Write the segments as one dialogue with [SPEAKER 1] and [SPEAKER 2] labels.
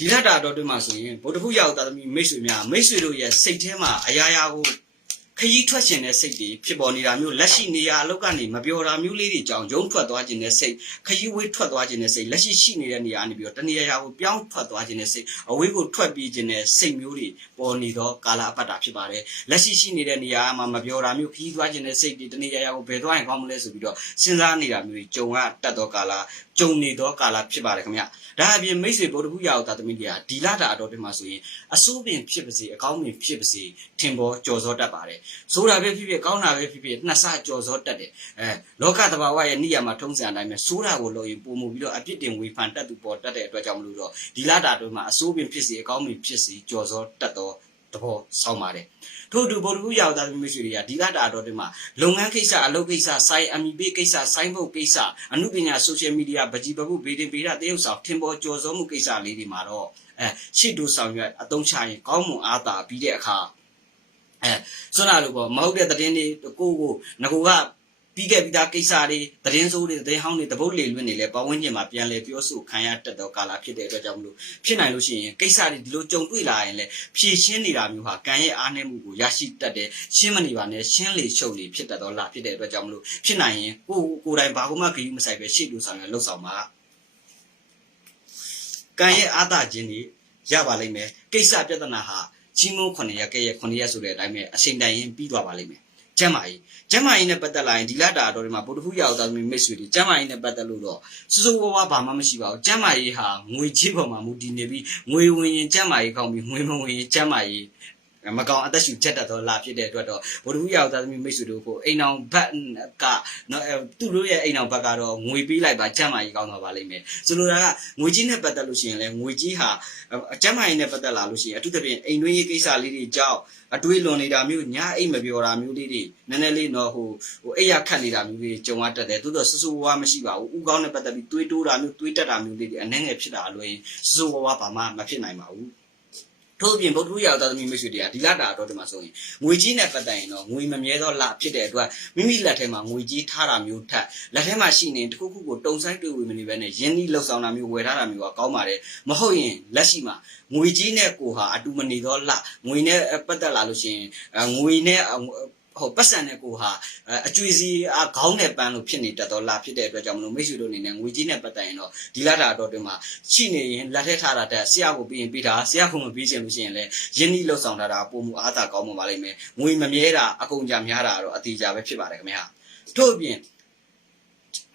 [SPEAKER 1] ဒီလက်တာတော်တွင်မှာဆိုရင်ဗုဒ္ဓဖူးရောက်တာသမီးမိတ်ဆွေများမိတ်ဆွေတို့ရဲ့စိတ်ထဲမှာအရာရာကိုခရီးထွက်ခြင်းတဲ့စိတ်တွေဖြစ်ပေါ်နေတာမျိုးလက်ရှိနေရာအလောက်ကနေမပြောတာမျိုးလေးတွေကြောင့်ရုံထွက်သွားခြင်းတဲ့စိတ်ခရီးဝေးထွက်သွားခြင်းတဲ့စိတ်လက်ရှိရှိနေတဲ့နေရာကနေပြီးတော့တနေရာကိုပြောင်းထွက်သွားခြင်းတဲ့စိတ်အဝေးကိုထွက်ပြေးခြင်းတဲ့စိတ်မျိုးတွေပေါ်နေတော့ကာလအပတ်တာဖြစ်ပါတယ်လက်ရှိရှိနေတဲ့နေရာမှာမပြောတာမျိုးခရီးသွားခြင်းတဲ့စိတ်တွေတနေရာရာကိုဘယ်သွားရင်ကောင်းမလဲဆိုပြီးတော့စဉ်းစားနေတာမျိုးတွေကြုံရတတ်တော့ကာလ ကြုံနေတော့ကာလဖြစ်ပါတယ်ခင်ဗျဒါအပြင်မိတ်ဆွေဗုဒ္ဓဘုရားတာသမီးတွေကဒီလာတာအတော်တင်မှာဆိုရင်အစိုးပင်ဖြစ်ပါစေအကောင်းပင်ဖြစ်ပါစေထင်ပေါ်ကြော်စောတတ်ပါတယ်ဆိုတာပဲဖြစ်ဖြစ်ကောင်းတာပဲဖြစ်ဖြစ်နှစ်ဆကြော်စောတတ်တယ်အဲလောကတဘာဝရဲ့နိယာမှာထုံးစံအတိုင်းပဲဆိုတာကိုလို့ရင်ပုံမှုပြီးတော့အပြစ်တင်ဝေဖန်တတ်သူပေါ်တတ်တဲ့အတွက်ကြောင့်မလို့တော့ဒီလာတာတွေမှာအစိုးပင်ဖြစ်စေအကောင်းပင်ဖြစ်စေကြော်စောတတ်တော့သ ဘောဆောင်းပါတယ်ထို့အတူဗုဒ္ဓဘုရားသားသမီးမရှိတွေကဒီလာတာတော်တွေမှာလုပ်ငန်းကိစ္စအလုပ်ကိစ္စစိုင်းအမီပေးကိစ္စစိုင်းဖို့ကိစ္စအမှုပညာဆိုရှယ်မီဒီယာပကြီးပပုဗေဒင်ဗေဒတရုပ်ဆောင်ထင်ပေါ်ကြော်စောမှုကိစ္စလေးတွေမှာတော့အဲရှစ်တူဆောင်ရွက်အသုံးချရင်ကောင်းမွန်အားသာပြီးတဲ့အခါအဲဆွမ်းလာလို့ပေါ့မဟုတ်တဲ့သတင်းတွေကိုကိုငကိုက ပြီးခဲ့ပြီးသားကိစ္စတွေသတင်းစိုးတွေသတင်းဟောင်းတွေတပုတ်လေလွင့်နေလဲပဝန်းကျင်မှာပြန်လဲပြောဆိုခံရတတ်တော့ကာလဖြစ်တဲ့အတွက်ကြောင့်မလို့ဖြစ်နိုင်လို့ရှိရင်ကိစ္စတွေဒီလိုကြုံတွေ့လာရင်လဲဖြည့်ရှင်းနေတာမျိုးဟာကံရဲ့အားနည်းမှုကိုရရှိတတ်တယ်ရှင်းမနေပါနဲ့ရှင်းလေချုပ်လေဖြစ်တတ်တော့လာဖြစ်တဲ့အတွက်ကြောင့်မလို့ဖြစ်နိုင်ရင်ကိုကိုယ်တိုင်ဘာမှဂရုမစိုက်ပဲရှေ့လူဆောင်ရလှုပ်ဆောင်ပါကံရဲ့အားသာခြင်းတွေရပါလိမ့်မယ်ကိစ္စပြဿနာဟာချင်းမုန်း9ရက်ကဲရဲ့9ရက်ဆိုတဲ့အတိုင်းပဲအချိန်တိုင်ရင်ပြီးသွားပါလိမ့်မယ် ကျမ်းမာရေးကျမ်းမာရေးနဲ့ပတ်သက်လာရင်ဒီလတာတော်တွေမှာဗုဒ္ဓဖူးရောက်သားသမီးမိတ်ဆွေတွေကျမ်းမာရေးနဲ့ပတ်သက်လို့တော့စိုးစိုးဝါးဝါဘာမှမရှိပါဘူးကျမ်းမာရေးဟာငွေကြီးပေါ်မှာမူတည်နေပြီးငွေဝင်ရင်ကျမ်းမာရေးကောင်းပြီးငွေမဝင်ရင်ကျမ်းမာရေး မကောင်အသက်ရှူချက်တတ်တော့လာဖြစ်တဲ့အတွက်တော့ဗုဒ္ဓဘူးရောက်သားသမီးမိတ်ဆွေတို့ကိုအိမ်အောင်ဘက်ကနော်သူတို့ရဲ့အိမ်အောင်ဘက်ကတော့ငွေပေးလိုက်ပါကျမ်းမာရေးကောင်းတော့ပါလိမ့်မယ်ဆိုလိုတာကငွေကြီးနဲ့ပတ်သက်လို့ရှိရင်လည်းငွေကြီးဟာကျမ်းမာရေးနဲ့ပတ်သက်လာလို့ရှိရင်အထူးသဖြင့်အိမ်တွင်းရေးကိစ္စလေးတွေကြောင့်အတွေးလွန်နေတာမျိုးညာအိမ်မပြောတာမျိုးလေးတွေနည်းနည်းလေးတော့ဟိုဟိုအိပ်ရခတ်နေတာမျိုးလေးကြုံရတတ်တယ်သို့တော့ဆူဆူဝါးမရှိပါဘူးဥကောင်းနဲ့ပတ်သက်ပြီးတွေးတိုးတာမျိုးတွေးတက်တာမျိုးလေးတွေအနှဲငယ်ဖြစ်တာအလွယ်ဆူဆူဝါးဝါဘာမှမဖြစ်နိုင်ပါဘူး ထို့အပြင်ဗုဒ္ဓဘုရားသားသမီးမိတ်ဆွေတွေကဒီလတာတော့ဒီမှာဆိုရင်ငွေကြီးနဲ့ပတ်သက်ရင်တော့ငွေမမြဲသောလဖြစ်တဲ့အတွက်မိမိလက်ထဲမှာငွေကြီးထားတာမျိုးထက်လက်ထဲမှာရှိနေတခုခုကိုတုံဆိုင်တွေ့ဝေမနေဘဲနဲ့ရင်းနှီးလှုပ်ဆောင်တာမျိုးဝယ်ထားတာမျိုးကကောင်းပါတယ်မဟုတ်ရင်လက်ရှိမှာငွေကြီးနဲ့ကိုဟာအတူမနေသောလငွေနဲ့ပတ်သက်လာလို့ရှိရင်ငွေနဲ့ ဟိုပတ်စံနဲ့ကိုဟာအကျွေးစီအခေါင်းနဲ့ပန်းလို့ဖြစ်နေတတ်တော့လာဖြစ်တဲ့အတွက်ကြောင့်မလို့မိတ်ဆွေတို့အနေနဲ့ငွေကြီးနဲ့ပတ်သက်ရင်တော့ဒီလာတာတော့ဒီမှာရှိနေရင်လက်ထက်ထားတာတက်ဆရာကိုပြီးရင်ပြီးတာဆရာကမပြီးချင်လို့ရှိရင်လည်းယင်းနှီးလှုပ်ဆောင်တာပုံမှုအားသာကောင်းမှပါလိမ့်မယ်ငွေမမြဲတာအကုန်ကြများတာတော့အတိအကျပဲဖြစ်ပါတယ်ခင်ဗျာထို့အပြင်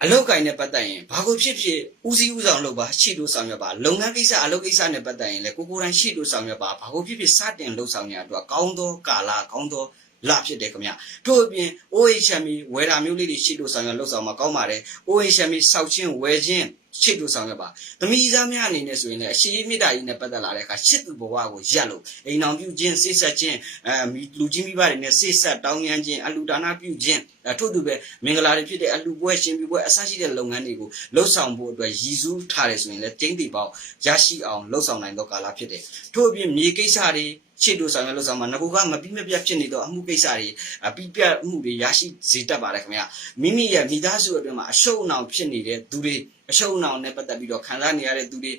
[SPEAKER 1] အလုတ်ကိုင်းနဲ့ပတ်သက်ရင်ဘာကိုဖြစ်ဖြစ်ဦးစီးဦးဆောင်လုပ်ပါရှိလို့ဆောင်ရွက်ပါလုပ်ငန်းကိစ္စအလုပ်ကိစ္စနဲ့ပတ်သက်ရင်လည်းကိုကိုယ်တိုင်ရှိလို့ဆောင်ရွက်ပါဘာကိုဖြစ်ဖြစ်စတင်လုပ်ဆောင်ရအတွက်ကောင်းသောကာလကောင်းသော လာဖြစ်တယ်ခင်ဗျထို့အပြင် OHM ဝယ်တာမျိုးလေးတွေရှိလို့ဆောင်ရွက်လှုပ်ဆောင်မှာကောင်းပါတယ် OHM စောက်ချင်းဝယ်ချင်းရှိလို့ဆောင်ရွက်ပါသမီးသားများအနေနဲ့ဆိုရင်လည်းအရှိမေတ္တာကြီးနဲ့ပတ်သက်လာတဲ့အခါရှစ်သူဘဝကိုရက်လို့အိမ်အောင်ပြုခြင်းစိတ်ဆက်ခြင်းအဲလူကြီးမိဘတွေနဲ့စိတ်ဆက်တောင်းရမ်းခြင်းအလူဒါနပြုခြင်းထို့သူပဲမင်္ဂလာတွေဖြစ်တဲ့အလူပွဲရှင်ပြပွဲအစရှိတဲ့လုပ်ငန်းတွေကိုလှုပ်ဆောင်ဖို့အတွက်ရည်စူးထားတယ်ဆိုရင်လည်းတင်းတီပေါက်ရရှိအောင်လှုပ်ဆောင်နိုင်သောကာလဖြစ်တယ်ထို့အပြင်မြေကိစ္စတွေ ရှေ့တို့ဆောင်ရွက်လို့ဆောင်မှာငကူကမပြီးမပြတ်ဖြစ်နေတော့အမှုကိစ္စတွေပြီးပြတ်မှုတွေရရှိစေတတ်ပါတယ်ခင်ဗျာမိမိရဲ့မိသားစုအတွင်းမှာအရှုံးအနောင်ဖြစ်နေတဲ့သူတွေအရှုံးအနောင်နဲ့ပတ်သက်ပြီးတော့ခံစားနေရတဲ့သူတွေ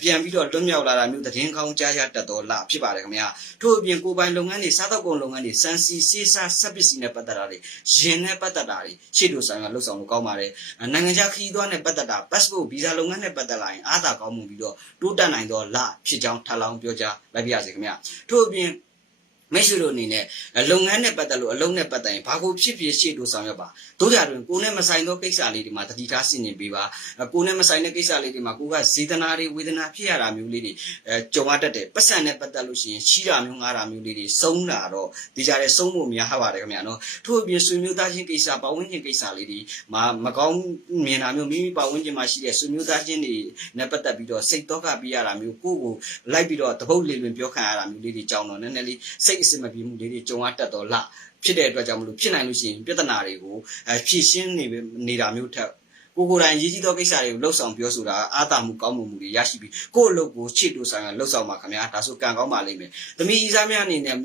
[SPEAKER 1] ပြန်ပြီးတော့လွတ်မြောက်လာတာမျိုးသတင်းကောင်းကြားရတတ်တော်လားဖြစ်ပါတယ်ခင်ဗျာထို့အပြင်ကိုပိုင်လုပ်ငန်းတွေစားတော့ကုန်လုပ်ငန်းတွေစံစီစေးစားဆက်ပစ္စည်းနဲ့ပတ်သက်တာတွေရင်နဲ့ပတ်သက်တာတွေရှေ့တို့ဆောင်ရွက်လို့ဆောင်လို့ကောင်းပါတယ်နိုင်ငံခြားခရီးသွားနဲ့ပတ်သက်တာ passport visa လုပ်ငန်းနဲ့ပတ်သက်လာရင်အားသာကောင်းမှုပြီးတော့တိုးတက်နိုင်တော့လားဖြစ်ကြောင်းထပ်လောင်းပြောကြားလိုက်ပါရစေခင်ဗျာထို့အပြင် မိတ်ဆွေတို့အနေနဲ့လုပ်ငန်းနဲ့ပတ်သက်လို့အလုံးနဲ့ပတ်သက်ရင်ဘာကိုဖြစ်ဖြစ်ရှေ့တို့ဆောင်ရွက်ပါတို့ကြတွင်ကိုယ်နဲ့မဆိုင်သောကိစ္စလေးတွေမှာတတိထားဆင်ခြင်ပေးပါကိုယ်နဲ့မဆိုင်တဲ့ကိစ္စလေးတွေမှာကိုကဇေဒနာတွေဝေဒနာဖြစ်ရတာမျိုးလေးတွေအဲကြုံရတတ်တယ်ပတ်စံနဲ့ပတ်သက်လို့ရှိရင်ရှိတာမျိုးငားတာမျိုးလေးတွေစုံးတာတော့ဒီကြတဲ့စုံးဖို့များပါတယ်ခင်ဗျာနော်ထို့အပြင်ဆွေမျိုးသားချင်းကိစ္စပဝန်းကျင်ကိစ္စလေးတွေမှာမကောင်းမြင်တာမျိုးမိမိပဝန်းကျင်မှာရှိတဲ့ဆွေမျိုးသားချင်းတွေနဲ့ပတ်သက်ပြီးတော့စိတ်တော့ကပြရတာမျိုးကိုယ့်ကိုလိုက်ပြီးတော့တပုတ်လေးပင်ပြောခံရတာမျိုးလေးတွေကြောင်းတော့နည်းနည်းလေးစိတ်အစစ်မပြေမှုလေးတွေကြုံရတတ်တော့လားဖြစ်တဲ့အတွက်ကြောင့်မလို့ဖြစ်နိုင်လို့ရှိရင်ပြဿနာတွေကိုအဲဖြည့်ရှင်းနေနေတာမျိုးထက်ကိုကိုယ်တိုင်ရည်ကြီးသောကိစ္စတွေကိုလှုပ်ဆောင်ပြောဆိုတာအာသာမှုကောင်းမှုမှုတွေရရှိပြီးကိုယ့်အလုပ်ကိုချစ်တူဆိုင်ရလှုပ်ဆောင်ပါခင်ဗျာဒါဆိုကံကောင်းပါလိမ့်မယ်သမီးကြီးစားများအနေနဲ့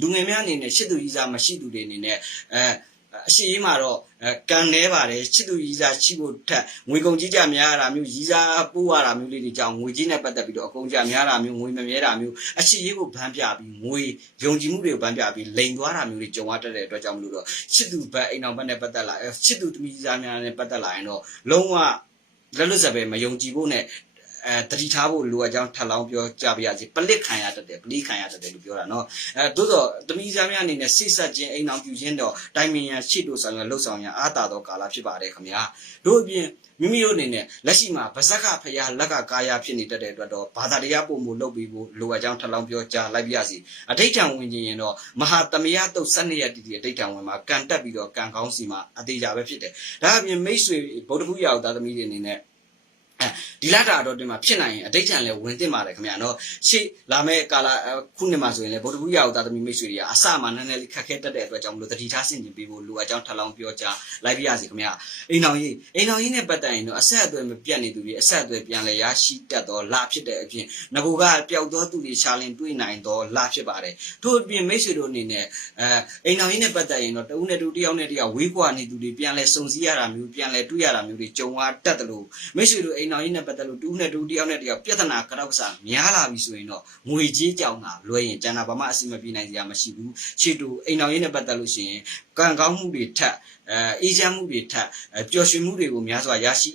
[SPEAKER 1] လူငယ်များအနေနဲ့ရှစ်သူကြီးစားမရှိသူတွေအနေနဲ့အဲ အရှိရေးမှာတော့အဲကန်နေပါတယ်ချစ်သူရီးစားချိဖို့ထက်ငွေကုန်ကြီးကြများရတာမျိုးရီးစားပို့ရတာမျိုးလေးတွေကြောင့်ငွေကြီးနဲ့ပတ်သက်ပြီးတော့အကုန်ကြများတာမျိုးငွေမမြဲတာမျိုးအရှိရေးကိုဗန်းပြပြီးငွေယုံကြည်မှုတွေကိုဗန်းပြပြီးလိန်သွားတာမျိုးတွေကြုံရတတ်တဲ့အတွက်ကြောင့်မလို့တော့ချစ်သူဘက်အိမ်အောင်ဘက်နဲ့ပတ်သက်လာအဲချစ်သူသမီးစားများနဲ့ပတ်သက်လာရင်တော့လုံးဝလက်လွတ်စပယ်မယုံကြည်ဖို့နဲ့ အဲတတိထားဖို့လိုအပ်ကြောင်းထပ်လောင်းပြောကြပါရစေပလစ်ခံရတတ်တယ်ပလီခံရတတ်တယ်လို့ပြောတာနော်အဲသို့တော့တမိစားများအနေနဲ့စိတ်ဆက်ခြင်းအိမ်အောင်ပြုခြင်းတော့တိုင်မင်ရရှိတို့ဆောင်ရလှုပ်ဆောင်ရအားတာတော့ကာလဖြစ်ပါတယ်ခင်ဗျာတို့အပြင်မိမိတို့အနေနဲ့လက်ရှိမှာဗဇက်ကဖရာလက်ကကာယဖြစ်နေတတ်တဲ့အတွက်တော့ဘာသာတရားပုံမှုလုပ်ပြီးဖို့လိုအပ်ကြောင်းထပ်လောင်းပြောကြားလိုက်ပါရစေအဋိဋ္ဌံဝင်ခြင်းရင်တော့မဟာသမယတုတ်၁၂ရက်တည်တည်အဋိဋ္ဌံဝင်မှာကန်တက်ပြီးတော့ကန်ကောင်းစီမှာအသေးကြပဲဖြစ်တယ်ဒါအပြင်မိတ်ဆွေဗုဒ္ဓဘူးရောက်သားသမီးတွေအနေနဲ့ ဒီလတာတော့တင်မှာဖြစ်နိုင်ရင်အတိတ်ထန်လဲဝင်တင်ပါတယ်ခင်ဗျာနော်ရှေ့လာမဲ့ကာလခုနှစ်မှာဆိုရင်လဲဗုဒ္ဓဘုရားကိုသာသမီမိတ်ဆွေတွေကအစမှနည်းနည်းလေးခက်ခဲတတ်တဲ့အတွက်ကြောင့်မလို့တတိထားဆင်ကျင်ပေးဖို့လိုအပ်ကြောင်းထပ်လောင်းပြောကြားလိုက်ပြရစီခင်ဗျာအိမ်တော်ကြီးအိမ်တော်ကြီးနဲ့ပတ်သက်ရင်တော့အဆက်အသွယ်မပြတ်နေသူတွေအဆက်အသွယ်ပြန်လဲရရှိတတ်တော့လဖြစ်တဲ့အပြင်ငကူကပျောက်သောသူတွေရှာလင်တွေ့နိုင်တော့လဖြစ်ပါတယ်ထို့အပြင်မိတ်ဆွေတို့အနေနဲ့အဲအိမ်တော်ကြီးနဲ့ပတ်သက်ရင်တော့တဦးနဲ့တူတယောက်နဲ့တယောက်ဝေးကွာနေသူတွေပြန်လဲစုံစည်းရတာမျိုးပြန်လဲတွေ့ရတာမျိုးတွေကြုံရတတ်တယ်လို့မိတ်ဆွေတို့အိမ်တော်ကြီးနဲ့ပတ်သက်လို့တူနဲ့တူတယောက်နဲ့တယောက်ပြဿနာကြောက်ကစားများလာပြီဆိုရင်တော့ငွေကြေးကြောင်တာလွယ်ရင်ကျန်တာဘာမှအဆင်မပြေနိုင်စရာမရှိဘူးရှေ့တူအိမ်တော်ရေးနဲ့ပတ်သက်လို့ရှိရင်ကံကောင်းမှုတွေထက် အဲအေးချမ်းမှုတွေထက်ပျော်ရွှင်မှုတွေကိုများစွာရရှိ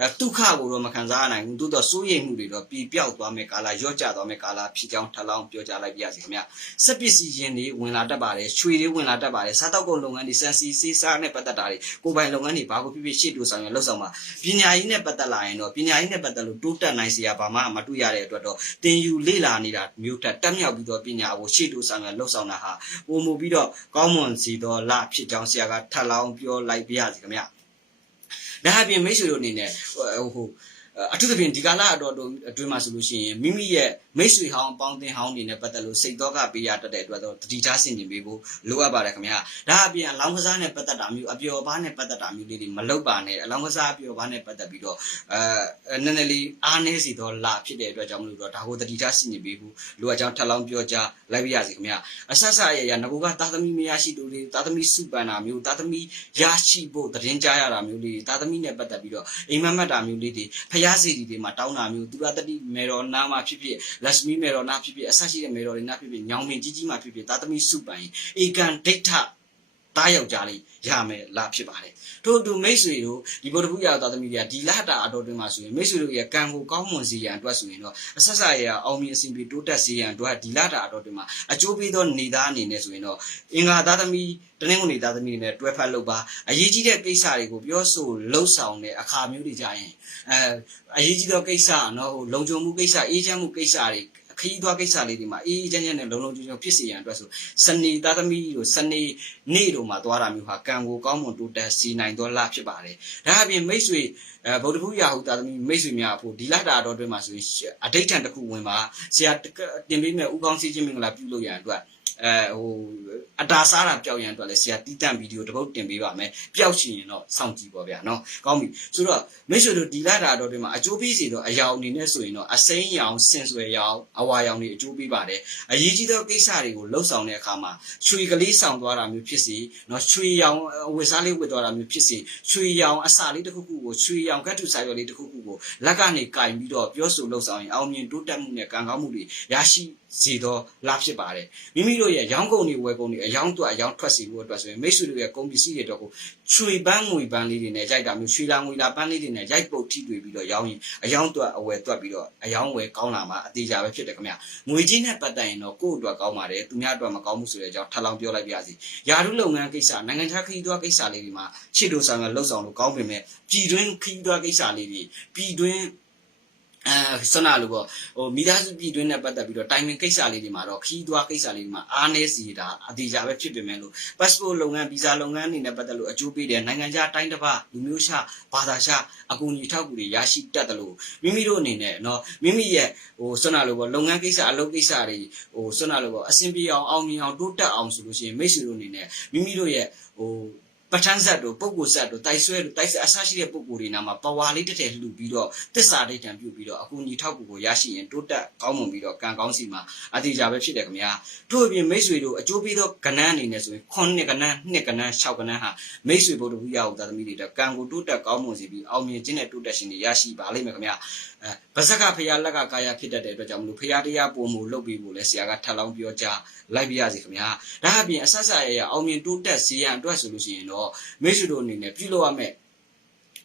[SPEAKER 1] အဲဒုက္ခကိုတော့မခံစားရနိုင်ဘူးသို့တော့စိုးရိမ်မှုတွေတော့ပြပြောက်သွားမယ်ကာလရော့ကျသွားမယ်ကာလဖြစ်ကြောင်းထပ်လောင်းပြောကြားလိုက်ပြရစီခင်ဗျစက်ပစ္စည်းရင်းတွေဝင်လာတတ်ပါတယ်ရွှေတွေဝင်လာတတ်ပါတယ်စားတောက်ကုန်လုပ်ငန်းတွေစက်စီစေးစားနဲ့ပတ်သက်တာတွေကိုပိုင်လုပ်ငန်းတွေဘာကိုဖြစ်ဖြစ်ရှေ့တူဆောင်ရလှုပ်ဆောင်ပါပညာရေးနဲ့ပတ်သက်လာရင်တော့ပညာရေးနဲ့ပတ်သက်လို့တိုးတက်နိုင်စရာဘာမှမတွေ့ရတဲ့အတွက်တော့တင်ယူလေ့လာနေတာမျိုးတက်တက်မြောက်ပြီးတော့ပညာကိုရှေ့တူဆောင်ရလှုပ်ဆောင်တာဟာပုံမူပြီးတော့ကောင်းမွန်စီတော့လဖြစ်ကြောင်းဆရာကထပ်လောင်းပြောလိုက်ပြရစီခင်ဗျဒါအပြင်မိတ်ဆွေတို့အနေနဲ့ဟို အထူးသဖြင့်ဒီကာလအတော်တို့အတွင်းမှာဆိုလို့ရှိရင်မိမိရဲ့မိတ်ဆွေဟောင်းပေါင်းတင်ဟောင်းတွေနဲ့ပတ်သက်လို့စိတ်တော့ကပေးရတတ်တဲ့အတွက်တော့တတိထားဆင်ခြင်ပေးဖို့လိုအပ်ပါတယ်ခင်ဗျာဒါအပြင်အလောင်းကစားနဲ့ပတ်သက်တာမျိုးအပျော်ပါးနဲ့ပတ်သက်တာမျိုးလေးတွေမလုပ်ပါနဲ့အလောင်းကစားအပျော်ပါးနဲ့ပတ်သက်ပြီးတော့အဲနည်းနည်းလေးအားနည်းစီတော့လာဖြစ်တဲ့အတွက်ကြောင့်မလို့တော့ဒါကိုတတိထားဆင်ခြင်ပေးဖို့လိုအပ်ကြောင်းထပ်လောင်းပြောကြားလိုက်ပြရစီခင်ဗျာအဆက်ဆက်ရရငကူကသာသမီမရရှိသူတွေသာသမီစုပန်တာမျိုးသာသမီရရှိဖို့တရင်ကြားရတာမျိုးလေးသာသမီနဲ့ပတ်သက်ပြီးတော့အိမ်မက်မက်တာမျိုးလေးတွေဖျားစီတွေမှာတောင်းတာမျိုးသူရတတိမေတော်နာမှာဖြစ်ဖြစ်လက်စမီမေတော်နာဖြစ်ဖြစ်အဆက်ရှိတဲ့မေတော်တွေနာဖြစ်ဖြစ်ညောင်ပင်ကြီးကြီးမှာဖြစ်ဖြစ်သာသမီစုပန်ရင်ဧကန်ဒိဋ္ဌ တားယောက်ျားလေးရမယ်လားဖြစ်ပါတယ်တို့တို့မိတ်ဆွေတို့ဒီဗုဒ္ဓဘုရားသာသမီတွေကဒီလတာအတော်တွင်မှာဆိုရင်မိတ်ဆွေတို့ရဲ့ကံကိုကောင်းမွန်စေရန်အတွက်ဆိုရင်တော့အဆက်ဆက်ရအောင်မြင်အစဉ်ပြေတိုးတက်စေရန်အတွက်ဒီလတာအတော်တွင်မှာအကျိုးပေးသောနေသားအနေနဲ့ဆိုရင်တော့အင်္ဂါသာသမီတနင်္ဂနွေသားသမီတွေနဲ့တွဲဖက်လုပ်ပါအရေးကြီးတဲ့ကိစ္စတွေကိုပြောဆိုလှုပ်ဆောင်တဲ့အခါမျိုးတွေကြရင်အဲအရေးကြီးသောကိစ္စနော်ဟိုလုံခြုံမှုကိစ္စအေးချမ်းမှုကိစ္စတွေ ခရီးသွားကိစ္စလေးတွေမှာအေးအေးချမ်းချမ်းနဲ့လုံလုံခြုံခြုံဖြစ်စေရန်အတွက်ဆိုစနေသားသမီးတို့စနေနေ့တို့မှာသွားတာမျိုးဟာကံကိုကောင်းမွန်တိုးတက်စီနိုင်သောလဖြစ်ပါတယ်။ဒါအပြင်မိတ်ဆွေအဲဗုဒ္ဓဘုရားဟုသားသမီးမိတ်ဆွေများအဖို့ဒီလတာတော်တွင်မှာဆိုရင်အဋိဋ္ဌံတစ်ခုဝင်ပါဆရာတင်ပေးမဲ့ဥကောင်းစီခြင်းမင်္ဂလာပြုလို့ရန်အတွက် အဲဟိုအတာစားတာပျောက်ရန်အတွက်လည်းဆရာတီးတန့်ဗီဒီယိုတစ်ပုတ်တင်ပေးပါမယ်ပျောက်ရှင်ရင်တော့စောင့်ကြည့်ပါဗျာနော်ကောင်းပြီဆိုတော့မိတ်ဆွေတို့ဒီလာတာတော့ဒီမှာအကျိုးပေးစီတော့အယောင်အနေနဲ့ဆိုရင်တော့အစိမ်းရောင်စင်ဆွယ်ရောင်အဝါရောင်တွေအကျိုးပေးပါတယ်အရေးကြီးသောကိစ္စတွေကိုလှုပ်ဆောင်တဲ့အခါမှာချွေကလေးဆောင်သွားတာမျိုးဖြစ်စီနော်ချွေရောင်ဝစ်စားလေးဝစ်သွားတာမျိုးဖြစ်စီချွေရောင်အစာလေးတစ်ခုခုကိုချွေရောင်ကတ်တူဆိုင်ရော်လေးတစ်ခုခုကိုလက်ကနေကင်ပြီးတော့ပြောဆိုလှုပ်ဆောင်ရင်အောင်မြင်တိုးတက်မှုနဲ့ကံကောင်းမှုတွေရရှိ စီတော့လာဖြစ်ပါတယ်မိမိတို့ရဲ့ရောင်းကုန်တွေဝယ်ကုန်တွေအယောင်းတော့အယောင်းထွက်စီဖို့အတွက်ဆိုရင်မိတ်ဆွေတို့ရဲ့ကုန်ပစ္စည်းတွေတော့ကိုချွေပန်းငွေပန်းလေးတွေနဲ့ရိုက်တာမျိုးချွေလာငွေလာပန်းလေးတွေနဲ့ရိုက်ပုတ်ထိတွေ့ပြီးတော့ရောင်းရင်အယောင်းတော့အဝယ်တော့ပြီးတော့အယောင်းဝယ်ကောင်းလာမှာအသေးချာပဲဖြစ်တယ်ခင်ဗျငွေကြီးနဲ့ပတ်သက်ရင်တော့ကိုယ့်အတွက်ကောင်းပါတယ်သူများအတွက်မကောင်းဘူးဆိုတဲ့အကြောင်းထပ်လောင်းပြောလိုက်ပါစီယာရုလုပ်ငန်းကိစ္စနိုင်ငံခြားခရီးသွားကိစ္စလေးတွေမှာချစ်တို့ဆောင်ကလှုပ်ဆောင်လို့ကောင်းပေမဲ့ပြည်တွင်းခရီးသွားကိစ္စလေးတွေပြည်တွင်းအဲ ဆွမ်းနာလို့ပေါ့ဟိုမိသားစုပြည်တွင်းနဲ့ပတ်သက်ပြီးတော့တိုင်ပင်ကိစ္စလေးတွေမှာတော့ခီးသွားကိစ္စလေးတွေမှာအားနည်းစီတာအသေးချာပဲဖြစ်ပေမဲ့လို့ passport လုပ်ငန်း visa လုပ်ငန်းတွေနဲ့ပတ်သက်လို့အကျိုးပေးတယ်နိုင်ငံခြားတိုင်းတစ်ပါးလူမျိုးခြားဘာသာခြားအကူအညီထောက်ကူတွေရရှိတတ်တယ်လို့မိမိတို့အနေနဲ့နော်မိမိရဲ့ဟိုဆွမ်းနာလို့ပေါ့လုပ်ငန်းကိစ္စအလုပ်ကိစ္စတွေဟိုဆွမ်းနာလို့ပေါ့အဆင်ပြေအောင်အောင်မြင်အောင်တိုးတက်အောင်ဆိုလို့ရှိရင်မိတ်ဆွေတို့အနေနဲ့မိမိတို့ရဲ့ဟို ပဋ္ဌာန်းဇတ်တို့ပုဂ္ဂိုလ်ဇတ်တို့တိုက်ဆွဲတို့တိုက်ဆွဲအဆရှိတဲ့ပုဂ္ဂိုလ်တွေနာမှာပဝါလေးတစ်ထည်လှူပြီးတော့တစ္ဆာဒိဋ္ဌံပြုပြီးတော့အကူအညီထောက်ကူကိုရရှိရင်တိုးတက်ကောင်းမွန်ပြီးတော့ကံကောင်းစီမှာအတိအကျပဲဖြစ်တယ်ခင်ဗျာထို့အပြင်မိတ်ဆွေတို့အကျိုးပေးသောကဏ္ဍအနေနဲ့ဆိုရင်9ကဏ္ဍ2ကဏ္ဍ6ကဏ္ဍဟာမိတ်ဆွေဘုဒ္ဓဘုရားဥဒသမီးတွေတော့ကံကိုတိုးတက်ကောင်းမွန်စီပြီးအောင်မြင်ခြင်းနဲ့တိုးတက်ခြင်းတွေရရှိပါလိမ့်မယ်ခင်ဗျာအဲဗဇက်ကဖရာလက်ကကာယဖြစ်တတ်တဲ့အတွက်ကြောင့်မလို့ဖရာတရားပုံမှုလုပ်ပြီးဖို့လဲဆရာကထပ်လောင်းပြောကြားလိုက်ပြရစီခင်ဗျာဒါအပြင်အဆက်ဆက်ရရအောင်မြင်တိုးတက်စီရန်အတွက်ဆိုလို့ရှိရင်တော့မိတ်ဆွေတို့အနေနဲ့ပြုလုပ်ရမယ့်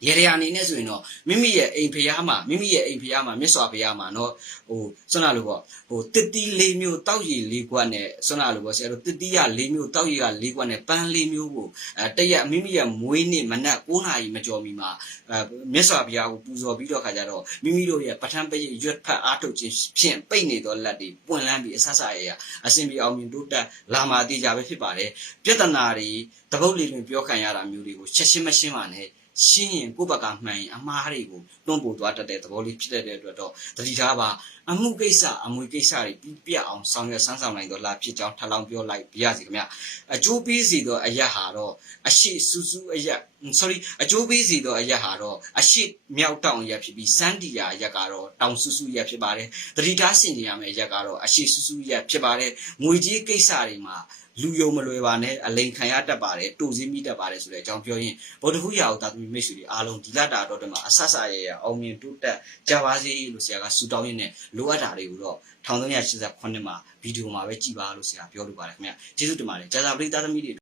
[SPEAKER 1] ရေရရာအနေနဲ့ဆိုရင်တော့မိမိရဲ့အိမ်ဖျားမှာမိမိရဲ့အိမ်ဖျားမှာမြတ်စွာဘုရားမှာနော်ဟိုဆွမ်းလာလို့ပေါ့ဟိုတစ်တီးလေးမျိုးတောက်ရည်လေးကွက်နဲ့ဆွမ်းလာလို့ပေါ့ဆရာတို့တစ်တီးရလေးမျိုးတောက်ရည်ကလေးကွက်နဲ့ပန်းလေးမျိုးကိုအဲတရက်မိမိရဲ့မွေးနေ့မနက်9နာရီမကျော်မီမှာအဲမြတ်စွာဘုရားကိုပူဇော်ပြီးတော့ခါကြတော့မိမိတို့ရဲ့ပဋ္ဌာန်းပရိရွတ်ဖတ်အားထုတ်ခြင်းဖြင့်ပိတ်နေသောလက်တွေပွင့်လန်းပြီးအဆဆရေရအစဉ်ပြေအောင်မြင်တိုးတက်လာမှာအသေးကြပဲဖြစ်ပါတယ်ပြဿနာတွေတပုတ်လေးတွင်ပြောခံရတာမျိုးတွေကိုချက်ရှင်းမရှင်းပါနဲ့ ရှင်းရင်ကိုယ့်ဘက်ကမှန်ရင်အမားတွေကိုတွန်းပို့သွားတတ်တဲ့သဘောလေးဖြစ်တဲ့အတွက်တော့တတိထားပါအမှုကိစ္စအမွေကိစ္စတွေပြီးပြတ်အောင်ဆောင်ရွက်ဆန်းဆောင်နိုင်တော့လားဖြစ်ကြောင်းထပ်လောင်းပြောလိုက်ပြရစီခင်ဗျအကျိုးပေးစီတော့အရက်ဟာတော့အရှိစူးစူးအရက် sorry အကျိုးပေးစီတော့အရက်ဟာတော့အရှိမြောက်တောင်ရက်ဖြစ်ပြီးစန်းတီယာရက်ကတော့တောင်စူးစူးရက်ဖြစ်ပါတယ်တတိထားဆင်ကြရမယ့်ရက်ကတော့အရှိစူးစူးရက်ဖြစ်ပါတယ်ငွေကြေးကိစ္စတွေမှာလူယုံမလွယ်ပါနဲ့အလိန်ခံရတတ်ပါတယ်တူစည်းမိတတ်ပါတယ်ဆိုတဲ့အကြောင်းပြောရင်ဗုဒ္ဓဟူရာကိုသာသမီမိတ်ဆွေတွေအားလုံးဒီလတာတော့တမှာအဆဆရရအောင်မြင်တိုးတက်ကြပါစေလို့ဆရာကဆုတောင်းရင်းနဲ့လိုအပ်တာတွေကိုတော့1388မှာဗီဒီယိုမှာပဲကြည်ပါလို့ဆရာပြောလိုပါတယ်ခင်ဗျကျေးဇူးတင်ပါတယ်ကြာသာပရိသတ်သမီးတွေ